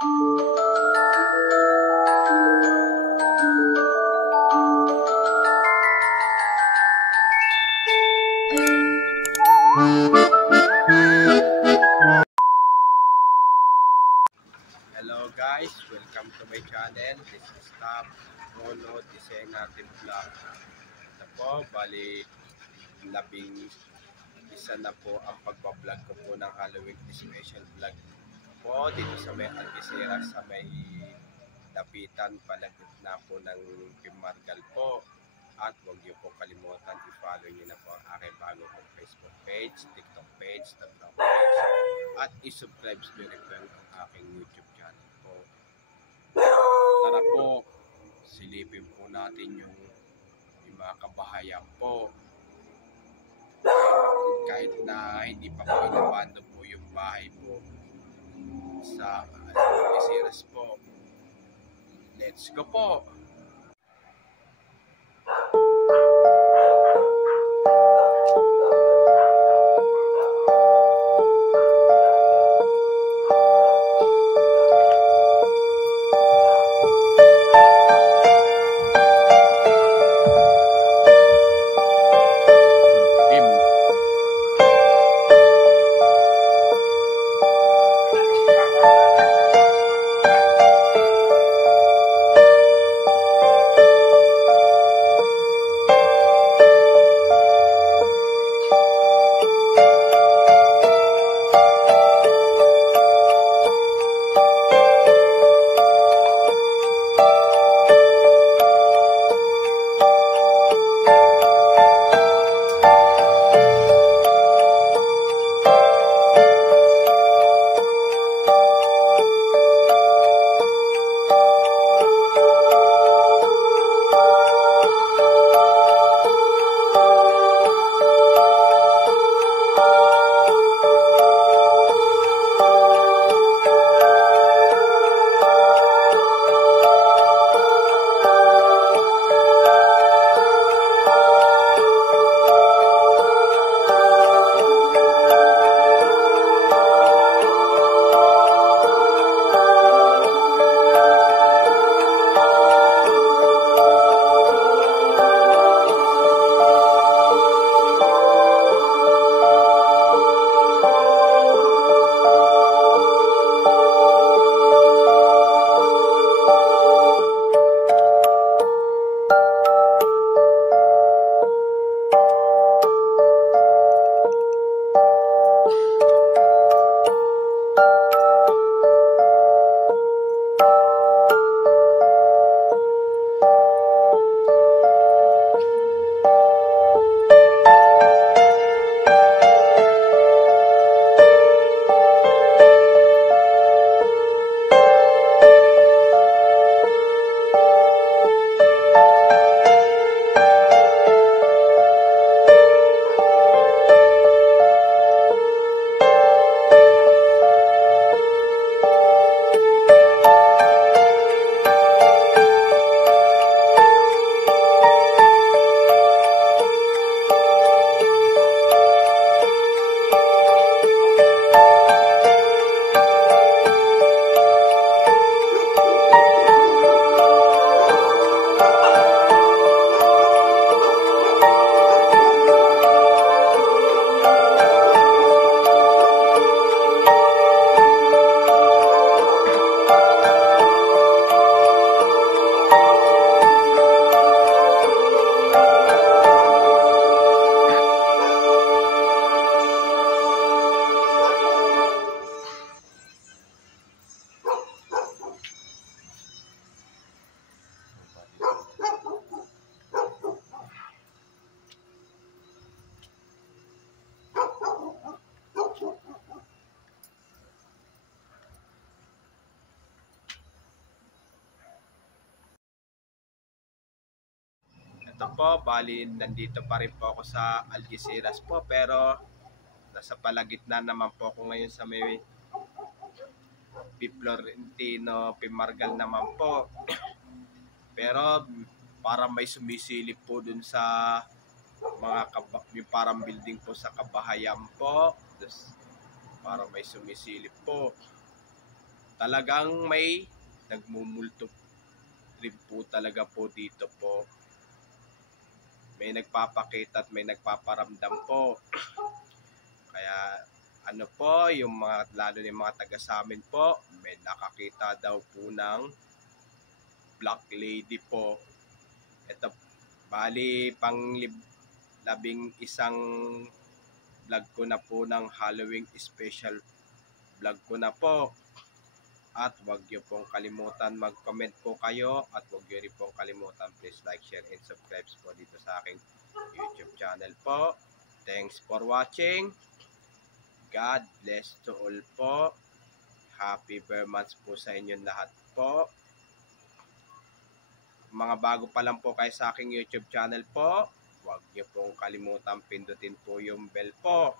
Hello guys, welcome to my channel. This is Top Mono Design natin vlog. Ito po, bali 11 na po ang pagbablog ko po ng Halloween special vlog po dito sa may Algeciras, sa may Dapitan, palagit na po ng Pimargal po. At huwag niyo po kalimutan i-follow niyo na po ang aking bago kong Facebook page, TikTok page, Instagram page, at i-subscribe niyo rin po ang aking YouTube channel po. Tara po, silipin po natin yung mga kabahayan po. Kahit na hindi pa po inabando po yung bahay po sa Algeciras po. Let's go po! Ito po, bali nandito pa rin po ako sa Algeciras po, pero nasa palagitnaan naman po ako ngayon sa may Florentino Pimargal naman po. Pero parang may sumisilip po dun sa yung parang building po sa kabahayan po. Parang may sumisilip po. talagang may nagmumulto rin po talaga po dito po. May nagpapakita at may nagpaparamdam po. Kaya ano po, yung mga, lalo yung mga taga sa amin po, may nakakita daw po ng Black Lady po. Ito, bali pang 11 vlog ko na po ng Halloween special vlog ko na po. At huwag niyo pong kalimutan mag-comment po kayo at huwag niyo rin pong kalimutan please like, share, and subscribe po dito sa aking YouTube channel po. Thanks for watching. God bless to all po. Happy Vermonths po sa inyong lahat po. Mga bago pa lang po kayo sa aking YouTube channel po, huwag niyo pong kalimutan pindutin po yung bell po.